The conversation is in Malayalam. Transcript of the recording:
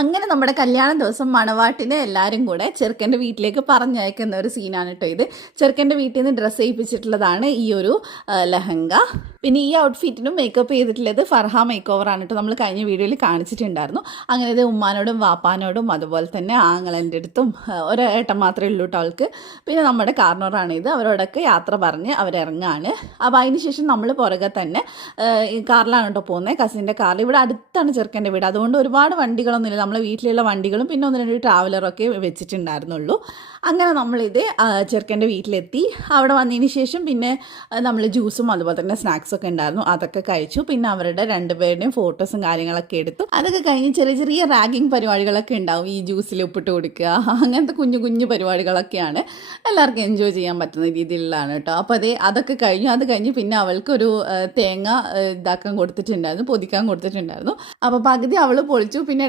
അങ്ങനെ നമ്മുടെ കല്യാണ ദിവസം മണവാട്ടിനെ എല്ലാവരും കൂടെ ചെറുക്കൻ്റെ വീട്ടിലേക്ക് പറഞ്ഞയക്കുന്ന ഒരു സീനാണ് കേട്ടോ ഇത്. ചെറുക്കൻ്റെ വീട്ടിൽ നിന്ന് ഡ്രസ്സ് ചെയ്യിപ്പിച്ചിട്ടുള്ളതാണ് ഈ ഒരു ലഹങ്ക. പിന്നെ ഈ ഔട്ട്ഫിറ്റിനും മേക്കപ്പ് ചെയ്തിട്ടുള്ളത് ഫർഹ മേക്ക് ഓവറാണ് കേട്ടോ. നമ്മൾ കഴിഞ്ഞ വീഡിയോയിൽ കാണിച്ചിട്ടുണ്ടായിരുന്നു. അങ്ങനെ ഇത് ഉമ്മാനോടും വാപ്പാനോടും അതുപോലെ തന്നെ ആങ്ങളൻ്റെ അടുത്തും ഒരേട്ടം മാത്രമേ ഉള്ളൂ കേട്ടോ അവൾക്ക്. പിന്നെ നമ്മുടെ കാർണറാണ് ഇത്. അവരോടൊക്കെ യാത്ര പറഞ്ഞ് അവരിറങ്ങാണ്. അപ്പോൾ അതിന് ശേഷം നമ്മൾ പുറകെ തന്നെ കാറിലാണ് കേട്ടോ പോകുന്നത്, കസിൻ്റെ കാറിൽ. ഇവിടെ അടുത്താണ് ചെറുക്കൻ്റെ വീട്, അതുകൊണ്ട് ഒരുപാട് വണ്ടികളൊന്നുമില്ല. നമ്മളെ വീട്ടിലുള്ള വണ്ടികളും പിന്നെ ഒന്ന് രണ്ട് ട്രാവലറൊക്കെ വെച്ചിട്ടുണ്ടായിരുന്നുള്ളൂ. അങ്ങനെ നമ്മളിത് ചെറുക്കൻ്റെ വീട്ടിലെത്തി. അവിടെ വന്നതിന് ശേഷം പിന്നെ നമ്മൾ ജ്യൂസും അതുപോലെ തന്നെ സ്നാക്സൊക്കെ ഉണ്ടായിരുന്നു, അതൊക്കെ കഴിച്ചു. പിന്നെ അവരുടെ രണ്ടുപേരുടെയും ഫോട്ടോസും കാര്യങ്ങളൊക്കെ എടുത്തു. അതൊക്കെ കഴിഞ്ഞ് ചെറിയ ചെറിയ റാഗിങ് പരിപാടികളൊക്കെ ഉണ്ടാവും. ഈ ജ്യൂസിൽ ഉപ്പിട്ട് കൊടുക്കുക, അങ്ങനത്തെ കുഞ്ഞു കുഞ്ഞു പരിപാടികളൊക്കെയാണ്. എല്ലാവർക്കും എൻജോയ് ചെയ്യാൻ പറ്റുന്ന രീതിയിലുള്ളതാണ് കേട്ടോ. അപ്പോൾ അതൊക്കെ കഴിഞ്ഞു. അത് കഴിഞ്ഞ് പിന്നെ അവൾക്കൊരു തേങ്ങ ഇതാക്കാൻ കൊടുത്തിട്ടുണ്ടായിരുന്നു, പൊതിക്കാൻ കൊടുത്തിട്ടുണ്ടായിരുന്നു. അപ്പോൾ പകുതി അവൾ പൊളിച്ചു. പിന്നെ